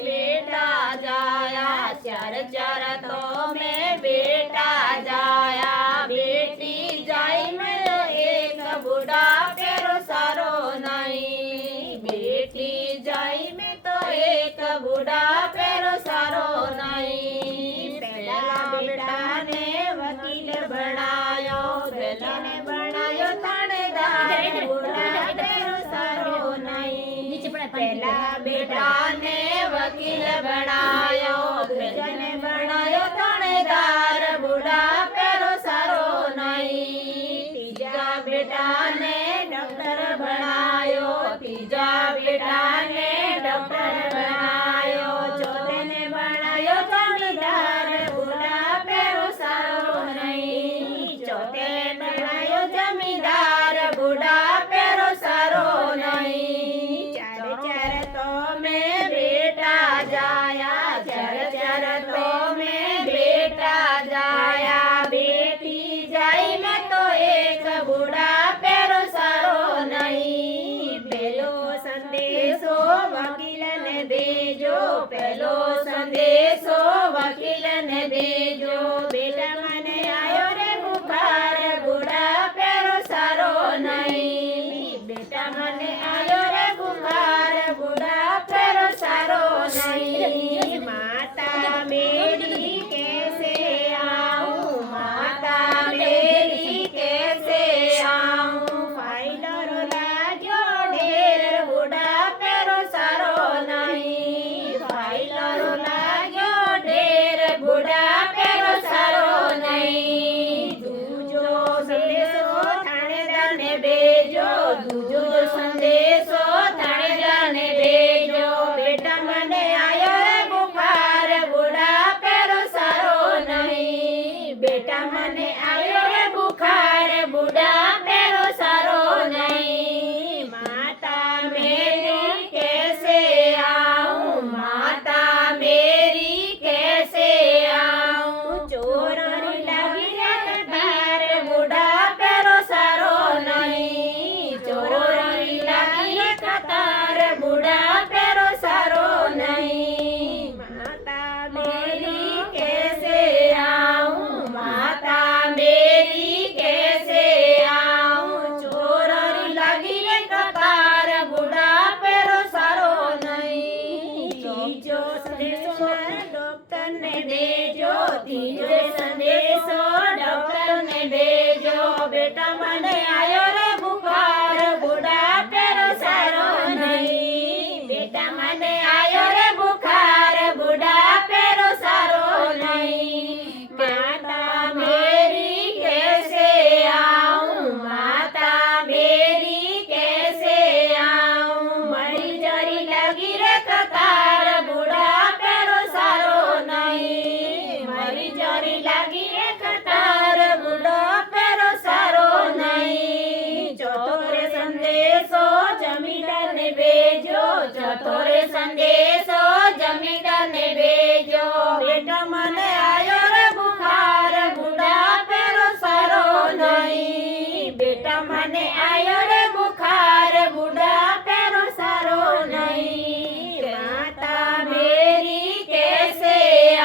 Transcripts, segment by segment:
बेटा जाया चार चार तो मैं बेटा जाया बेटी जाई में एक बूढ़ा पेरो सारो नहीं बेटी जाई में तो एक बूढ़ा पेरो सारो नहीं पहला बेटा ने वकील बनायो बेटा ने बनायो थानेदार बूढ़ा पेरो सारो नहीं पहला बेटा ने वकील बनायो बेटा ने बनायो थानेदार बूढ़ा पेरो सारो नहीं तीजा बेटा ने डॉक्टर बनायो तीजा बेटा ने डॉक्टर बनायो चौथे ने बनायो जमींदार बूढ़ा पेरो सारो नहीं चौथे बनायो जमींदार बूढ़ा पेरो सारो नहीं चार चार तो मैं बेटा जाया चार चार तो मैं बेटा जाया बेटी जाई में तो एक बूढ़ा पेरो सारो नहीं पेलो संदेशो वकील ने देजो पेलो संदेशो वकील ने देजो बेटा मने आयो रे बुखार बूढ़ा पेरो सारो नहीं बेटा मने आयो रे बुखार बूढ़ा पेरो सारो नहीं माता मेरी कैसे आऊं माता मेरी कैसे आऊं फाइलर लाग्यो ढेर बूढ़ा पेरो सारो नहीं फाइलर लाग्यो ढेर बूढ़ा पेरो सारो नहीं दूजो संदेशो थानेदार ने भेजो दूजो संदेशो थानेदार ने भेजो बेटा मने आयो रे बुखार बूढ़ा पेरो सारो नहीं बेटा मने आयो रे बुखार बूढ़ा पेरो सारो नहीं माता मेरी कैसे आऊं माता मेरी कैसे आऊं चोरी लगी रे कतार बूढ़ा पेरो सारो नहीं चोरी लगी रे कतार बूढ़ा पेरो सारो नहीं माता मेरी कैसे आऊं माता मेरी कैसे आऊं चोरी लगी रे कतार बूढ़ा पेरो सारो नहीं तीजो संदेशो डॉक्टर ने भेजो तीजो संदेशो डॉक्टर ने भेजो बेटा मने आयो रे बुखार बूढ़ा पेरो सारो नहीं बेटा मने आयो रे बुखार बूढ़ा पेरो सारो नहीं माता मेरी कैसे आऊं माता मेरी कैसे आऊं मरी जरी लगी रे कतार बूढ़ा पेरो सारो नहीं मरी जरी लगी रे कतार बूढ़ा पेरो सारो नहीं चौथो संदेशो जमींदार ने भेजो चौथो संदेशो जमींदार ने भेजो बेटा मने आयो रे बुखार बूढ़ा पेरो सारो नहीं बेटा मने आयो रे बुखार बूढ़ा पेरो सारो नहीं माता मेरी कैसे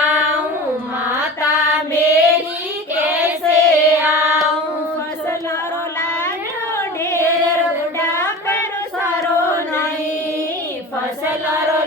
आऊं माता मेरी कैसे आऊं फसलरो लाग्यो ढेर बूढ़ा पेरो सारो नहीं फसलरो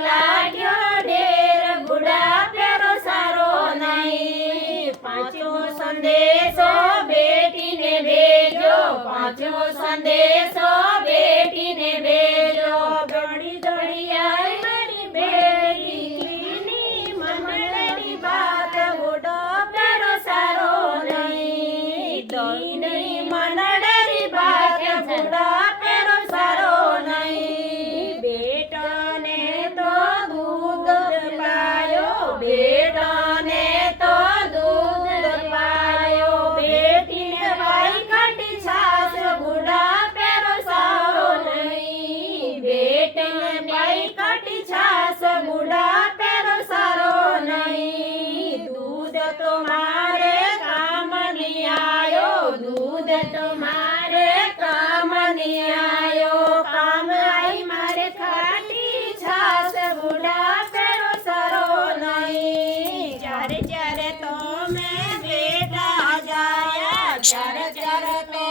મેં બેટા જાયા ચાર ચાર તો